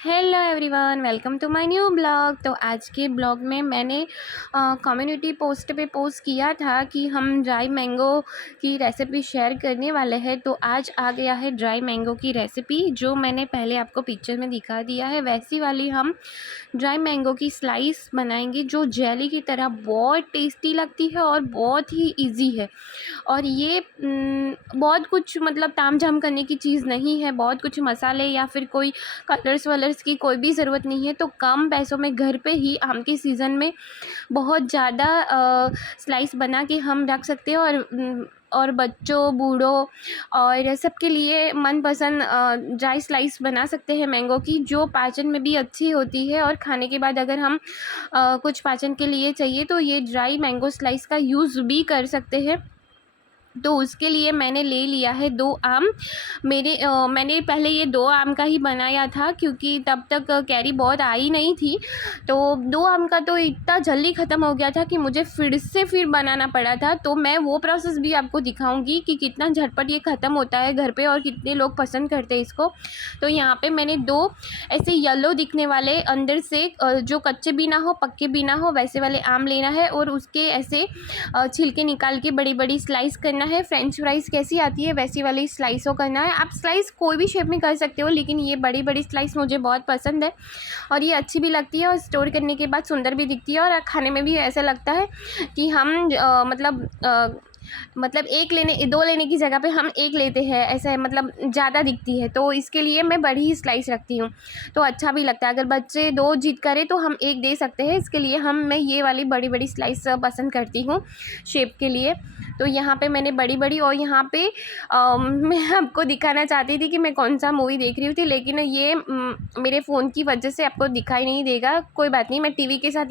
Hello everyone, welcome to my new blog. तो आज के ब्लॉग में मैंने कम्युनिटी पोस्ट पे पोस्ट किया था कि हम ड्राई मैंगो की रेसिपी शेयर करने वाले हैं। तो आज आ गया है ड्राई मैंगो की रेसिपी, जो मैंने पहले आपको पिक्चर में दिखा दिया है। वैसी वाली हम ड्राई मैंगो की स्लाइस बनाएंगे, जो जेली की तरह बहुत टेस्टी लगती है और बहुत ही ईजी है। और ये बहुत कुछ मतलब तामझाम करने की चीज़ नहीं है, बहुत कुछ मसाले या फिर कोई कलर्स वलर्स की कोई भी ज़रूरत नहीं है। तो कम पैसों में घर पे ही आम के सीज़न में बहुत ज़्यादा स्लाइस बना के हम रख सकते हैं। और बच्चों, बूढ़ों और सबके लिए मनपसंद ड्राई स्लाइस बना सकते हैं मैंगो की, जो पाचन में भी अच्छी होती है। और खाने के बाद अगर हम कुछ पाचन के लिए चाहिए तो ये ड्राई मैंगो स्लाइस का यूज़ भी कर सकते हैं। तो उसके लिए मैंने ले लिया है 2 आम। मैंने पहले ये 2 आम का ही बनाया था, क्योंकि तब तक कैरी बहुत आई नहीं थी। तो 2 आम का तो इतना जल्दी ख़त्म हो गया था कि मुझे फिर बनाना पड़ा था। तो मैं वो प्रोसेस भी आपको दिखाऊंगी कि कितना झटपट ये ख़त्म होता है घर पे और कितने लोग पसंद करते हैं इसको। तो यहाँ पे मैंने 2 ऐसे येलो दिखने वाले, अंदर से जो कच्चे भी ना हो पक्के भी ना हो वैसे वाले आम लेना है, और उसके ऐसे छिलके निकाल के बड़ी बड़ी स्लाइस करना है। फ्रेंच फ्राइज़ कैसी आती है वैसी वाली स्लाइसों करना है। आप स्लाइस कोई भी शेप में कर सकते हो, लेकिन ये बड़ी बड़ी स्लाइस मुझे बहुत पसंद है और ये अच्छी भी लगती है और स्टोर करने के बाद सुंदर भी दिखती है। और खाने में भी ऐसा लगता है कि हम मतलब 2 लेने की जगह पे हम 1 लेते हैं, ऐसा है, मतलब ज़्यादा दिखती है। तो इसके लिए मैं बड़ी ही स्लाइस रखती हूँ, तो अच्छा भी लगता है। अगर बच्चे 2 जिद करें तो हम 1 दे सकते हैं। इसके लिए मैं ये वाली बड़ी बड़ी स्लाइस पसंद करती हूँ शेप के लिए। तो यहाँ पे मैंने बड़ी बड़ी, और यहाँ पे मैं आपको दिखाना चाहती थी कि मैं कौन सा मूवी देख रही थी, लेकिन ये मेरे फ़ोन की वजह से आपको दिखाई नहीं देगा। कोई बात नहीं, मैं टीवी के साथ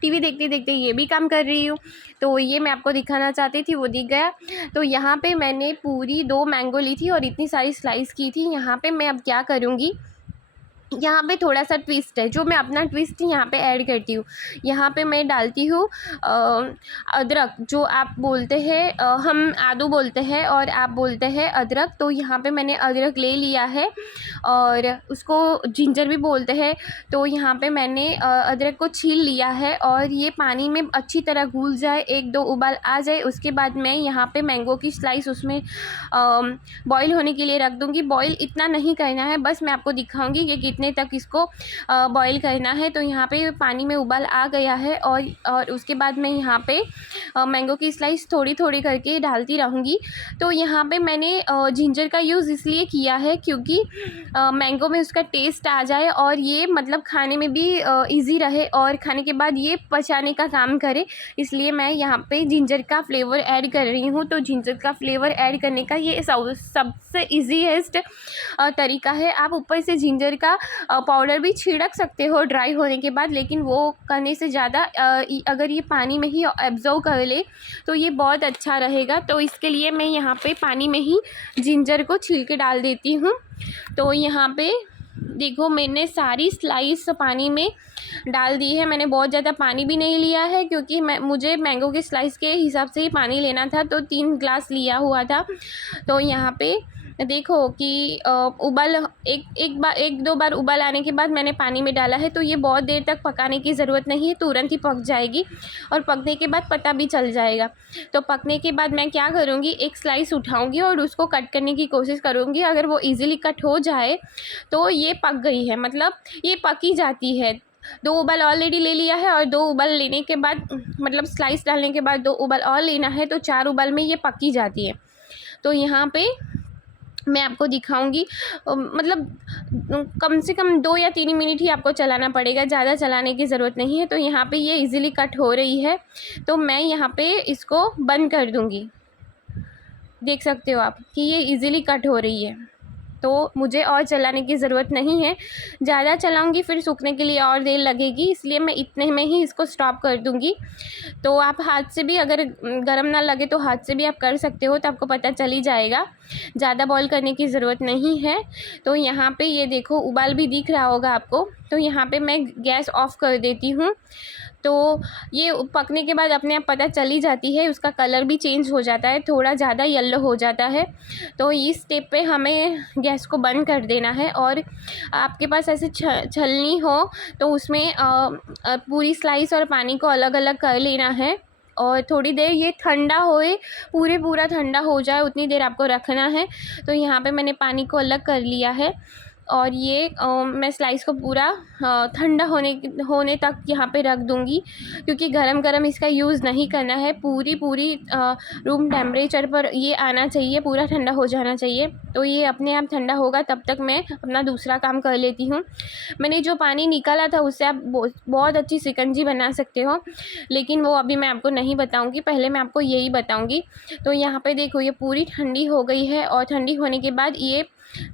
टीवी देखते देखते ये भी काम कर रही हूँ। तो ये मैं आपको दिखाना चाहती थी, वो दिख गया। तो यहाँ पे मैंने पूरी 2 मैंगो ली थी और इतनी सारी स्लाइस की थी। यहाँ पे मैं अब क्या करूँगी, यहाँ पे थोड़ा सा ट्विस्ट है, जो मैं अपना ट्विस्ट यहाँ पे ऐड करती हूँ। यहाँ पे मैं डालती हूँ अदरक, जो आप बोलते हैं, हम आदू बोलते हैं और आप बोलते हैं अदरक। तो यहाँ पे मैंने अदरक ले लिया है, और उसको जिंजर भी बोलते हैं। तो यहाँ पे मैंने अदरक को छील लिया है, और ये पानी में अच्छी तरह घुल जाए, 1-2 उबाल आ जाए, उसके बाद मैं यहाँ पे मैंगो की स्लाइस उसमें बॉईल होने के लिए रख दूँगी। बॉईल इतना नहीं करना है, बस मैं आपको दिखाऊँगी कि कितने तक इसको बॉईल करना है। तो यहाँ पे पानी में उबाल आ गया है, और उसके बाद मैं यहाँ पे मैंगो की स्लाइस थोड़ी थोड़ी करके डालती रहूँगी। तो यहाँ पे मैंने जिंजर का यूज़ इसलिए किया है क्योंकि मैंगो में उसका टेस्ट आ जाए, और ये मतलब खाने में भी ईज़ी रहे, और खाने के बाद ये पचाने का काम करे। इसलिए मैं यहाँ पे जिंजर का फ्लेवर ऐड कर रही हूँ। तो जिंजर का फ्लेवर ऐड करने का ये सबसे ईजीएस्ट तरीका है। आप ऊपर से जिंजर का पाउडर भी छिड़क सकते हो ड्राई होने के बाद, लेकिन वो करने से ज़्यादा अगर ये पानी में ही एब्जॉर्व कर ले तो ये बहुत अच्छा रहेगा। तो इसके लिए मैं यहाँ पे पानी में ही जिंजर को छील के डाल देती हूँ। तो यहाँ पे देखो, मैंने सारी स्लाइस पानी में डाल दी है। मैंने बहुत ज़्यादा पानी भी नहीं लिया है, क्योंकि मुझे मैंगो की स्लाइस के हिसाब से ही पानी लेना था, तो 3 ग्लास लिया हुआ था। तो यहाँ पे देखो कि उबाल 1-2 बार उबाल आने के बाद मैंने पानी में डाला है। तो ये बहुत देर तक पकाने की ज़रूरत नहीं है, तुरंत ही पक जाएगी, और पकने के बाद पता भी चल जाएगा। तो पकने के बाद मैं क्या करूँगी, एक स्लाइस उठाऊँगी और उसको कट करने की कोशिश करूँगी। अगर वो ईज़िली कट हो जाए तो ये पक गई है, मतलब ये पकी जाती है। 2 उबाल ऑलरेडी ले लिया है, और 2 उबाल लेने के बाद, मतलब स्लाइस डालने के बाद 2 उबाल और लेना है, तो 4 उबाल में ये पकी जाती है। तो यहाँ पे मैं आपको दिखाऊंगी, मतलब कम से कम 2 या 3 मिनट ही आपको चलाना पड़ेगा, ज़्यादा चलाने की ज़रूरत नहीं है। तो यहाँ पे ये इजीली कट हो रही है, तो मैं यहाँ पे इसको बंद कर दूँगी। देख सकते हो आप कि ये इजीली कट हो रही है, तो मुझे और चलाने की ज़रूरत नहीं है। ज़्यादा चलाऊंगी फिर सूखने के लिए और देर लगेगी, इसलिए मैं इतने में ही इसको स्टॉप कर दूंगी। तो आप हाथ से भी, अगर गर्म ना लगे तो हाथ से भी आप कर सकते हो, तो आपको पता चल ही जाएगा। ज़्यादा बॉईल करने की ज़रूरत नहीं है। तो यहाँ पे ये देखो, उबाल भी दिख रहा होगा आपको। तो यहाँ पे मैं गैस ऑफ़ कर देती हूँ। तो ये पकने के बाद अपने आप पता चल ही जाती है, उसका कलर भी चेंज हो जाता है, थोड़ा ज़्यादा येलो हो जाता है। तो इस स्टेप पे हमें गैस को बंद कर देना है और आपके पास ऐसे छलनी हो तो उसमें पूरी स्लाइस और पानी को अलग अलग कर लेना है और थोड़ी देर ये ठंडा होए, पूरा ठंडा हो जाए उतनी देर आपको रखना है। तो यहाँ पे मैंने पानी को अलग कर लिया है और ये मैं स्लाइस को पूरा ठंडा होने तक यहाँ पे रख दूँगी, क्योंकि गरम इसका यूज़ नहीं करना है। पूरी रूम टेम्परेचर पर ये आना चाहिए, पूरा ठंडा हो जाना चाहिए। तो ये अपने आप ठंडा होगा, तब तक मैं अपना दूसरा काम कर लेती हूँ। मैंने जो पानी निकाला था उससे आप बहुत अच्छी शिकंजी बना सकते हो, लेकिन वो अभी मैं आपको नहीं बताऊँगी, पहले मैं आपको यही बताऊँगी। तो यहाँ पे देखो ये पूरी ठंडी हो गई है और ठंडी होने के बाद ये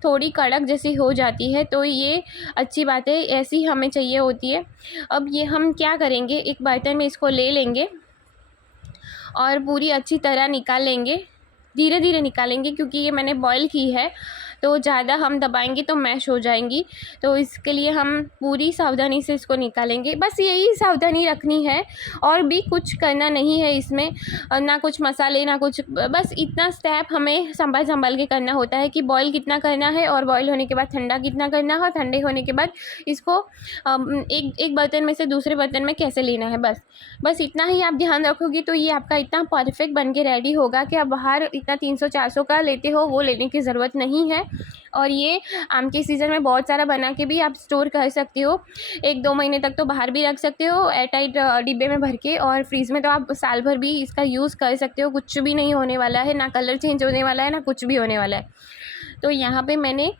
थोड़ी कड़क जैसी हो जाती है, तो ये अच्छी बात है, ऐसी हमें चाहिए होती है। अब ये हम क्या करेंगे, एक बर्तन में इसको ले लेंगे और पूरी अच्छी तरह निकाल लेंगे, धीरे धीरे निकालेंगे, क्योंकि ये मैंने बॉईल की है तो ज़्यादा हम दबाएंगे तो मैश हो जाएंगी। तो इसके लिए हम पूरी सावधानी से इसको निकालेंगे, बस यही सावधानी रखनी है और भी कुछ करना नहीं है इसमें, ना कुछ मसाले ना कुछ, बस इतना स्टेप हमें संभल के करना होता है कि बॉईल कितना करना है और बॉईल होने के बाद ठंडा कितना करना है, ठंडे होने के बाद इसको एक बर्तन में से दूसरे बर्तन में कैसे लेना है, बस इतना ही आप ध्यान रखोगे तो ये आपका इतना परफेक्ट बन के रेडी होगा कि आप बाहर इतना 300-400 का लेते हो वो लेने की ज़रूरत नहीं है। और ये आम के सीज़न में बहुत सारा बना के भी आप स्टोर कर सकते हो, 1-2 महीने तक तो बाहर भी रख सकते हो एयरटाइट डिब्बे में भर के, और फ्रीज़ में तो आप साल भर भी इसका यूज़ कर सकते हो, कुछ भी नहीं होने वाला है, ना कलर चेंज होने वाला है ना कुछ भी होने वाला है। तो यहाँ पे मैंने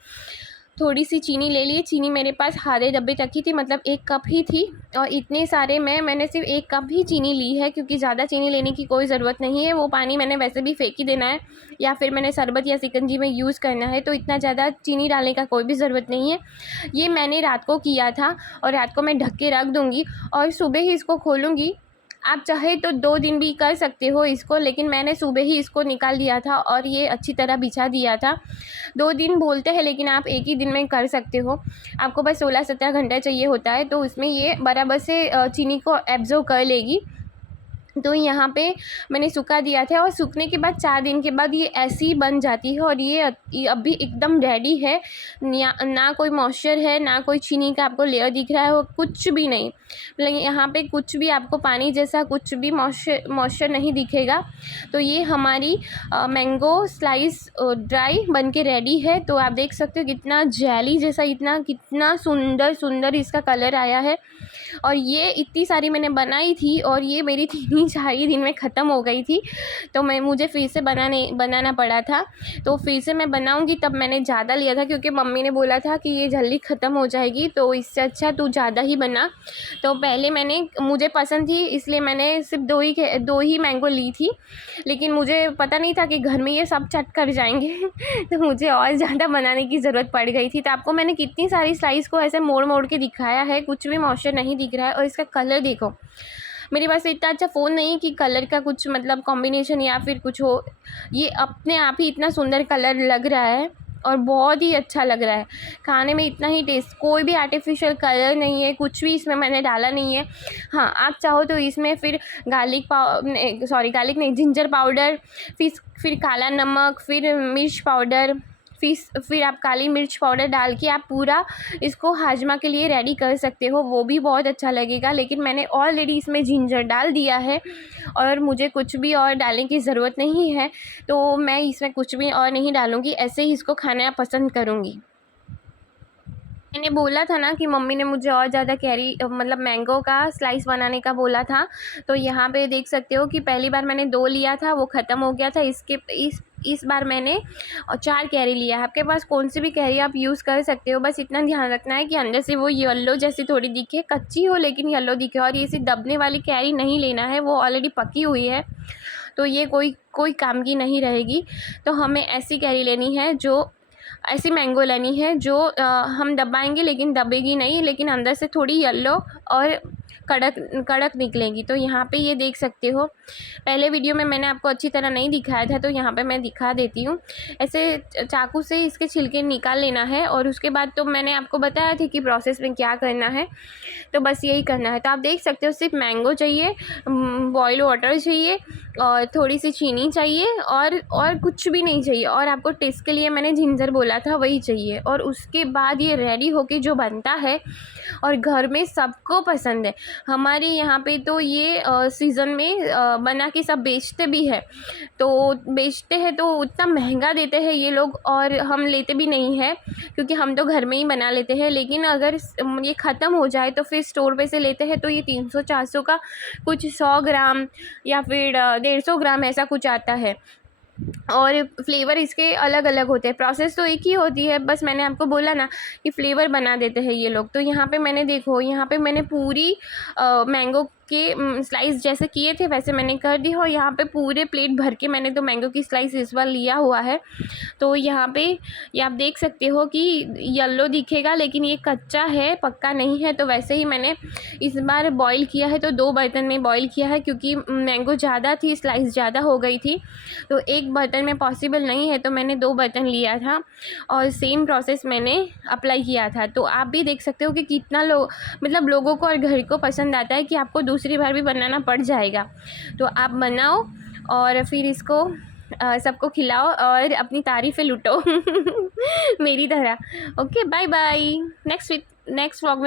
थोड़ी सी चीनी ले ली, चीनी मेरे पास आधे डब्बे तक ही थी, मतलब 1 कप ही थी, और इतने सारे मैंने सिर्फ 1 कप ही चीनी ली है, क्योंकि ज़्यादा चीनी लेने की कोई ज़रूरत नहीं है। वो पानी मैंने वैसे भी फेंक ही देना है या फिर मैंने शरबत या शिकंजी में यूज़ करना है, तो इतना ज़्यादा चीनी डालने का कोई भी ज़रूरत नहीं है। ये मैंने रात को किया था और रात को मैं ढक के रख दूँगी और सुबह ही इसको खोलूँगी। आप चाहे तो 2 दिन भी कर सकते हो इसको, लेकिन मैंने सुबह ही इसको निकाल दिया था और ये अच्छी तरह बिछा दिया था। 2 दिन बोलते हैं लेकिन आप एक ही दिन में कर सकते हो। आपको बस 16-17 घंटा चाहिए होता है, तो उसमें ये बराबर से चीनी को एब्ज़ॉर्ब कर लेगी। तो यहाँ पे मैंने सूखा दिया था और सूखने के बाद 4 दिन के बाद ये ऐसी बन जाती है और ये अभी एकदम रेडी है। ना कोई मॉइस्चर है, ना कोई चीनी का आपको लेयर दिख रहा है, वो कुछ भी नहीं, मतलब यहाँ पे कुछ भी आपको पानी जैसा कुछ भी मॉइस्चर नहीं दिखेगा। तो ये हमारी मैंगो स्लाइस ड्राई बन के रेडी है। तो आप देख सकते हो कितना जेली जैसा, कितना सुंदर इसका कलर आया है। और ये इतनी सारी मैंने बनाई थी और ये मेरी 3-4 ही दिन में ख़त्म हो गई थी, तो मुझे फिर से बनाना पड़ा था। तो फिर से मैं बनाऊंगी, तब मैंने ज़्यादा लिया था क्योंकि मम्मी ने बोला था कि ये जल्दी ख़त्म हो जाएगी, तो इससे अच्छा तू ज़्यादा ही बना। तो पहले मुझे पसंद थी इसलिए मैंने सिर्फ 2 ही मैंगो ली थी, लेकिन मुझे पता नहीं था कि घर में ये सब चट कर जाएंगे तो मुझे और ज़्यादा बनाने की ज़रूरत पड़ गई थी। तो आपको मैंने कितनी सारी स्लाइस को ऐसे मोड़ के दिखाया है, कुछ भी मॉइस्चर नहीं दिख रहा है। और इसका कलर देखो, मेरे पास इतना अच्छा फ़ोन नहीं है कि कलर का कुछ मतलब कॉम्बिनेशन या फिर कुछ हो, ये अपने आप ही इतना सुंदर कलर लग रहा है और बहुत ही अच्छा लग रहा है खाने में, इतना ही टेस्ट, कोई भी आर्टिफिशियल कलर नहीं है, कुछ भी इसमें मैंने डाला नहीं है। हाँ, आप चाहो तो इसमें फिर गार्लिक नहीं, जिंजर पाउडर, फिर काला नमक, फिर मिर्च पाउडर, फिर आप काली मिर्च पाउडर डाल के आप पूरा इसको हाजमा के लिए रेडी कर सकते हो, वो भी बहुत अच्छा लगेगा। लेकिन मैंने ऑलरेडी इसमें जिंजर डाल दिया है और मुझे कुछ भी और डालने की ज़रूरत नहीं है, तो मैं इसमें कुछ भी और नहीं डालूँगी, ऐसे ही इसको खाना पसंद करूँगी। मैंने बोला था ना कि मम्मी ने मुझे और ज़्यादा मतलब मैंगो का स्लाइस बनाने का बोला था। तो यहाँ पे देख सकते हो कि पहली बार मैंने 2 लिया था, वो ख़त्म हो गया था। इस बार मैंने 4 कैरी लिया है। आपके पास कौन सी भी कैरी आप यूज़ कर सकते हो, बस इतना ध्यान रखना है कि अंदर से वो येलो जैसी थोड़ी दिखे, कच्ची हो लेकिन येलो दिखे। और ये सिर्फ दबने वाली कैरी नहीं लेना है, वो ऑलरेडी पकी हुई है, तो ये कोई काम की नहीं रहेगी। तो हमें ऐसी कैरी लेनी है, ऐसी मैंगो लेनी है जो हम दबाएंगे लेकिन दबेगी नहीं, लेकिन अंदर से थोड़ी येलो और कड़क कड़क निकलेंगी। तो यहाँ पे ये देख सकते हो, पहले वीडियो में मैंने आपको अच्छी तरह नहीं दिखाया था, तो यहाँ पे मैं दिखा देती हूँ। ऐसे चाकू से इसके छिलके निकाल लेना है और उसके बाद तो मैंने आपको बताया था कि प्रोसेस में क्या करना है, तो बस यही करना है। तो आप देख सकते हो सिर्फ मैंगो चाहिए, बॉयल वाटर चाहिए और थोड़ी सी चीनी चाहिए और कुछ भी नहीं चाहिए। और आपको टेस्ट के लिए मैंने जिंजर बोला था, वही चाहिए। और उसके बाद ये रेडी होके जो बनता है और घर में सबको पसंद है। हमारे यहाँ पे तो ये सीज़न में बना के सब बेचते भी है, तो बेचते हैं तो उतना महंगा देते हैं ये लोग और हम लेते भी नहीं है, क्योंकि हम तो घर में ही बना लेते हैं। लेकिन अगर ये ख़त्म हो जाए तो फिर स्टोर पे से लेते हैं, तो ये 300-400 का कुछ 100 ग्राम या फिर 150 ग्राम ऐसा कुछ आता है। और फ्लेवर इसके अलग अलग होते हैं, प्रोसेस तो एक ही होती है, बस मैंने आपको बोला ना कि फ्लेवर बना देते हैं ये लोग। तो यहाँ पे मैंने देखो, यहाँ पे मैंने पूरी मैंगो के स्लाइस जैसे किए थे वैसे मैंने कर दी। और यहाँ पे पूरे प्लेट भर के मैंने तो मैंगो की स्लाइस इस बार लिया हुआ है। तो यहाँ पे ये आप देख सकते हो कि येलो दिखेगा, लेकिन ये कच्चा है, पक्का नहीं है। तो वैसे ही मैंने इस बार बॉईल किया है, तो 2 बर्तन में बॉईल किया है, क्योंकि मैंगो ज़्यादा थी, स्लाइस ज़्यादा हो गई थी, तो एक बर्तन में पॉसिबल नहीं है, तो मैंने 2 बर्तन लिया था और सेम प्रोसेस मैंने अप्लाई किया था। तो आप भी देख सकते हो कि कितना मतलब लोगों को और घर को पसंद आता है कि आपको दूसरी बार भी बनाना पड़ जाएगा। तो आप बनाओ और फिर इसको सबको खिलाओ और अपनी तारीफ़ें लूटो मेरी तरह। Okay, bye bye. Next vlog में